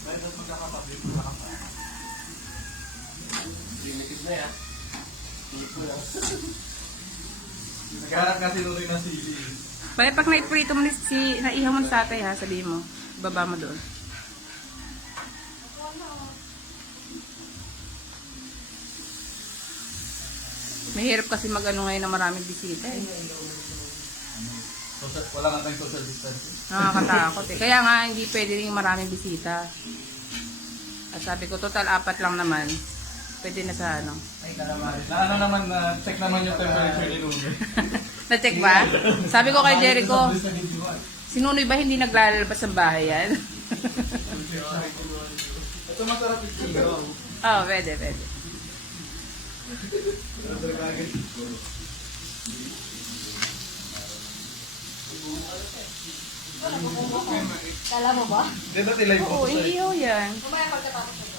Dahil sa pagkakatabi ko na kapag. Limited na yan. Tulip ko lang. Nagharap nga sinuloy ng sili. Pag naiprito mo naihaw mo sa tatay ha, sabihin mo. Baba mo doon. Mahirap kasi mag-ano ngayon na maraming bisita eh. Wala nga tayong social distancing. Nakakatakot eh. Kaya nga hindi pwede rin maraming bisita. At sabi ko, total 4 lang naman. Pwede na sa ano. Ay, kalamari. Na ano naman, check naman yung temperature ni Nunoy. Na-check ba? Sabi ko kay Jericho, si Nunoy ba hindi naglalabas ng bahay yan? Ito masarap yung sigaw. Oo, pwede, pwede. Kala mo ba? Di ba tilay Oo, po? iihaw yan. Mamaya pagkatapos.